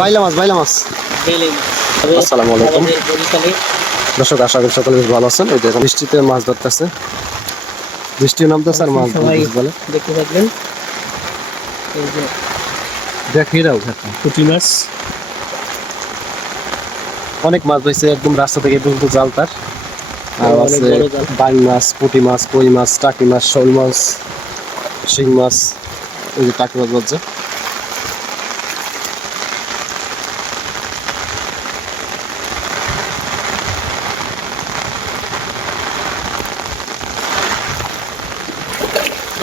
বাইলা মাছ বাইলা মাছ। আসসালামু আলাইকুম। দর্শক আশা করি সকলে বেশ ভালো আছেন। এই যে এখন বৃষ্টিতে মাছ ধরতেছে। বৃষ্টি নামতেছে আর মাছ বলে। দেখতে থাকবেন। এই যে দাও পুঁটি মাছ। অনেক মাছ হয়েছে একদম রাস্তা থেকে পর্যন্ত জাল তার। আর আছে বড় মাছ পুঁটি মাছ কই মাছ টাকি মাছ শোল মাছ শিং মাছ ওই যে টাকি মাছ বলছে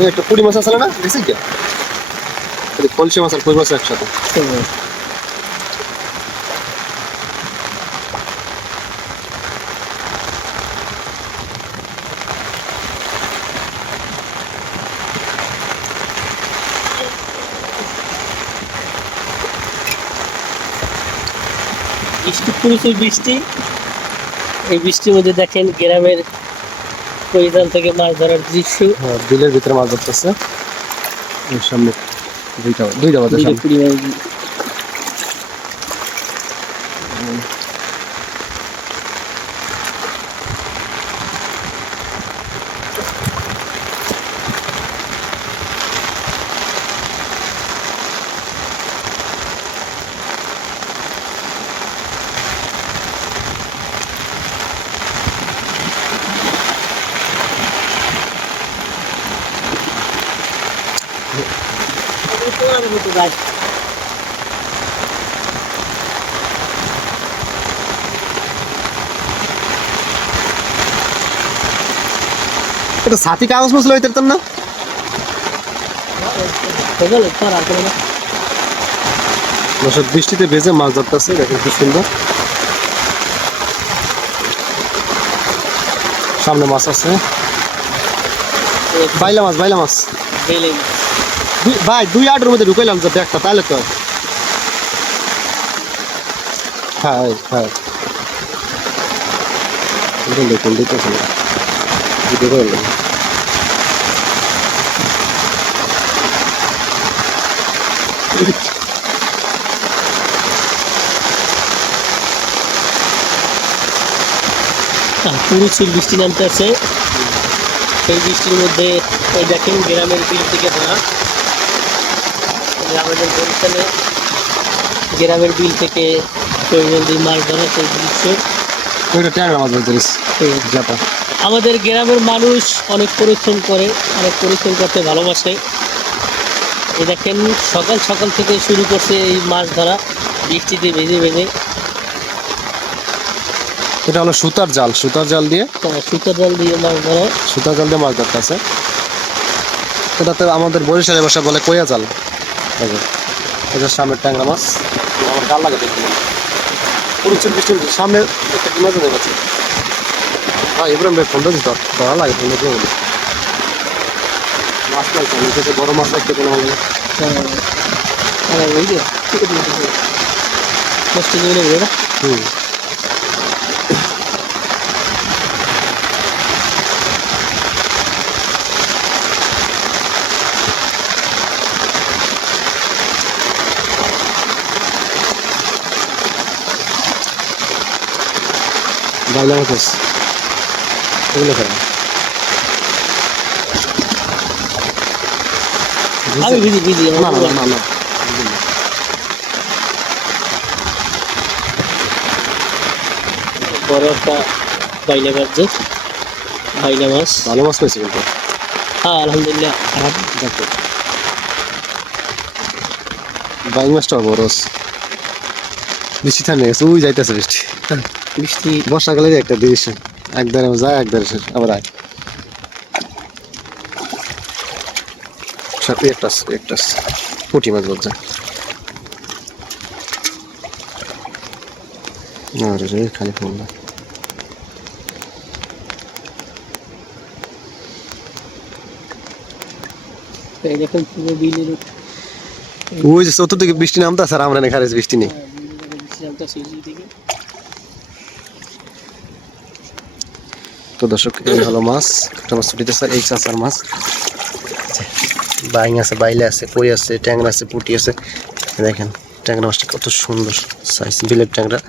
একটা পুঁটি মাছ আছে না? দেখছি কি? কলসি মাছ আর কই মাছ একসাথে। বৃষ্টি প্রচুর বৃষ্টি। এই বৃষ্টির মধ্যে দেখেন গ্রামের পরিধান থেকে মাছ ধরার দৃশ্য। হ্যাঁ, বিলের ভিতরে মাছ ধরতেছে। সামনে দুইটা দুইটা। পুঁটি মাছ গাছ। এটা সাথী কাগজ মশলা হইতে না। দর্শক বৃষ্টিতে ভেজে মাছ ধরতেছে দেখেন কি সুন্দর। সামনে মাছ আছে। বাইলা মাছ বাইলা মাছ। ভাই, দুই আটের মধ্যে ঢুকাইলাম যে ব্যাগটা, তাহলে তো। হ্যাঁ হ্যাঁ। আর প্রচুর বৃষ্টি নামতে আছে সেই বৃষ্টির মধ্যে দেখেন গ্রামের বিল থেকে ধরা। আমাদের বরিশালে গ্রামের বিল থেকে মাছ ধরা সেই দৃশ্য আমাদের গ্রামের মানুষ অনেক পরিশ্রম করে অনেক পরিশ্রম করতে ভালোবাসে। এই দেখেন সকাল সকাল থেকে শুরু করছে এই মাছ ধরা বৃষ্টিতে ভেজে ভেজে। এটা হলো সুতার জাল। সুতার জাল দিয়ে সুতার জাল দিয়ে মাছ ধরা। সুতার জাল দিয়ে মাছ ধরতে ধরতেছে এটাতে আমাদের বরিশালের ভাষা বলে কইয়া জাল। এটার সামনে ট্যাংরা মাছ আমার গাল লাগে দেখতে প্রচুর বৃষ্টি। সামনে একটা মাছ দেখতে পাচ্ছি হ্যাঁ ইব্রাহিম ভাই ফোনটা দিত ধরা লাগে ফোন মাছ লাগছে আমি বড় মাছ লাগছে কোনো হবে হ্যাঁ কষ্ট করে হুম বাইলা মাছ আছে। এগুলো খাই আমি ভিজি ভিজি না না না না বড় একটা বাইলা মাছ যে বাইলা মাছ ভালো মাছ পেয়েছি কিন্তু হ্যাঁ আলহামদুলিল্লাহ খারাপ দেখো বাইং মাছটা বড়। বৃষ্টি থামে গেছে ওই যাইতেছে বৃষ্টি বৃষ্টি বর্ষাকালে একটা দৃশ্য একদারে যায় একদারে শেষ। আবার আয়। সাথে একটা একটা। পুঁটি মাছ বলছে। আরে রে খালি ফোন না এই দেখেন পুরো বিলের ওই যে চতুর্দিকে বৃষ্টি নামতে আর আমরা এখানে বৃষ্টি নেই। বৃষ্টি নামতেছে ওই দিকে তো দর্শক, এই হলো মাছ। একটা মাছ ছুটিতে স্যার এই চাষার মাছ। বাইং আছে, বাইলে আছে কই আছে, ট্যাংরা আছে, পুটি আছে। দেখেন, ট্যাংরা মাছটা কত সুন্দর সাইজ বিলেট ট্যাংরা।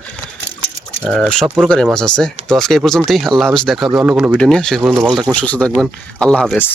সব প্রকারের মাছ আছে। তো আজকে এই পর্যন্তই। আল্লাহ হাফেজ, দেখা হবে অন্য কোনো ভিডিও নিয়ে। সেই পর্যন্ত ভালো থাকবেন, সুস্থ থাকবেন। আল্লাহ হাফেজ।